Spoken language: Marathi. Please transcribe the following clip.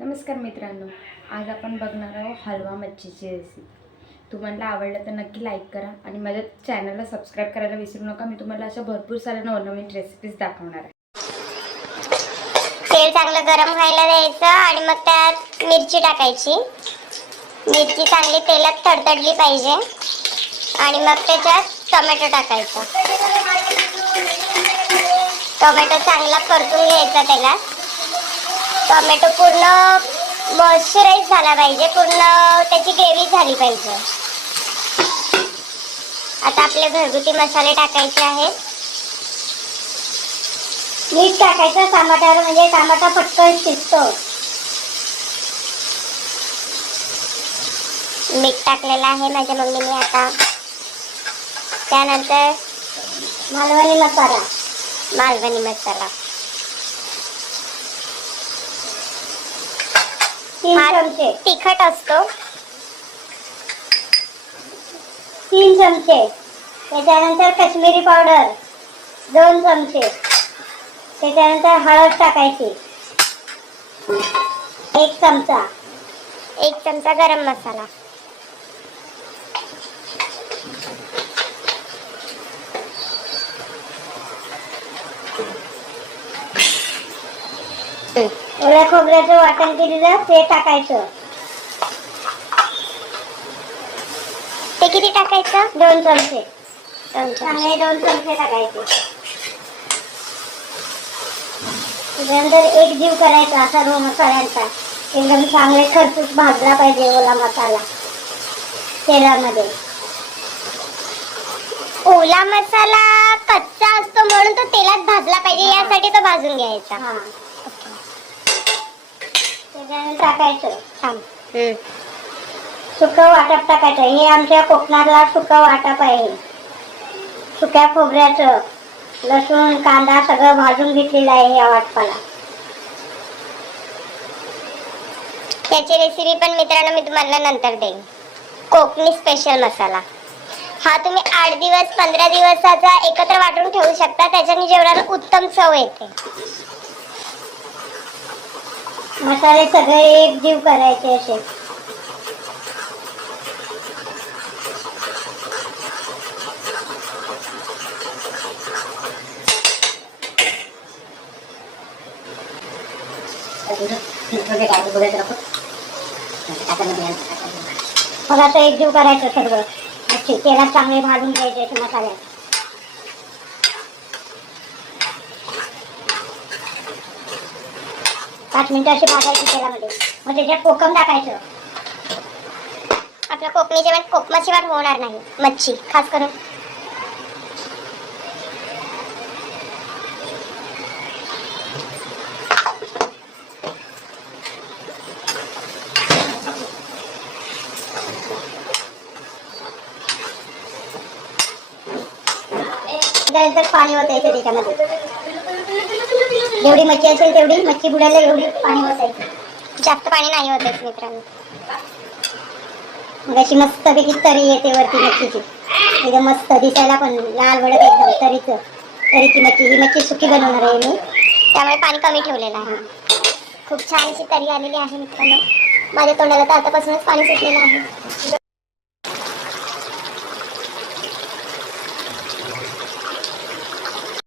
नमस्कार मित्रांनो, आज आपण बघणार आहोत हलवा मच्छीची रेसिपी। तुम्हाला आवडलं तर नक्की लाईक करा आणि माझ्या चॅनलला सबस्क्राईब करायला विसरू नका। मी तुम्हाला अशा भरपूर साऱ्या नवनवीन रेसिपीज दाखवणार आहे। तेल चांगलं गरम व्हायला द्यायचं आणि मग त्यात मिरची टाकायची। मिरची चांगली तेलात तडतडली पाहिजे आणि मग त्याच्यात टोमॅटो टाकायचा। टोमॅटो चांगला परतून घ्यायचा तेलात। टोमॅटो पूर्ण मॉइश्चराइज झाला पाहिजे, पूर्ण त्याची ग्रेव्ही झाली पाहिजे। आता आपले घरगुती मसाले टाकायचे आहेत। मीठ टाकायचं टमाट्यावर, म्हणजे टमाटा पटकन शिजतो। मीठ टाकलेलं आहे माझ्या मम्मीने आता। त्यानंतर मालवणी मसाला 3 चमचे तिखट असतो, 3 चमचे। त्याच्यानंतर काश्मीरी पावडर 2 चमचे। त्याच्यानंतर हळद टाकायची 1 चमचा। 1 चमचा गरम मसाला। ओल्या खोबऱ्याचं वाटण केलेलं ते टाकायचं। ते किती टाकायचं? 2 चमचे। 2 चमचे टाकायचे। त्यानंतर एक जीव करायचा सर्व मसाल्यांचा, एकदम चांगले खरपूस भाजला पाहिजे ओला मसाला तेलामध्ये। ओला मसाला कच्चा असतो म्हणून तो तेलात भाजला पाहिजे, यासाठी तो भाजून घ्यायचा। त्याच्यानंतर टाकायचं सुकं वाटप टाकायचं। हे आमच्या कोकणातला सुकं वाटप आहे। सुक्या खोबऱ्याचं, लसूण कांदा सगळं भाजून घेतलेलं आहे या वाटपाला। त्याची रेसिपी पण मित्रांनो मी तुम्हाला नंतर देईन। कोकणी स्पेशल मसाला हा तुम्ही 8 दिवस 15 दिवसाचा एकत्र वाटून ठेवू शकता, त्याच्याने जेवणाला उत्तम चव येते। मसाले सगळे एक जीव करायचे असे। मग आता एक जीव करायचं सर्व। तेलात चांगले भाजून घ्यायचे मसाले। 5 मिनिटं अशी भाजायची तेलामध्ये। मग त्याच्यात कोकम टाकायचं। आपल्या कोकणी जेवण कोकमाशिवाय होणार नाही, मच्छी खास करून। त्यानंतर पाणी ओतायचं त्याच्यामध्ये। जेवढी मच्छी असेल तेवढी मच्छी बुडायला एवढी पाणी ओतायचं, जास्त पाणी नाही ओतायचं मित्रांनो। मग अशी मस्तपैकी तरी येते वरती मच्छीची, एकदम मस्त दिसायला पण लाल भडक एकदम तरीची मच्छी। ही मच्छी सुकी बनवणार आहे मी, त्यामुळे पाणी कमी ठेवलेलं आहे। खूप छान अशी तरी आलेली आहे मित्रांनो। माझ्या तोंडाला तर आतापासूनच पाणी सुटलेलं आहे।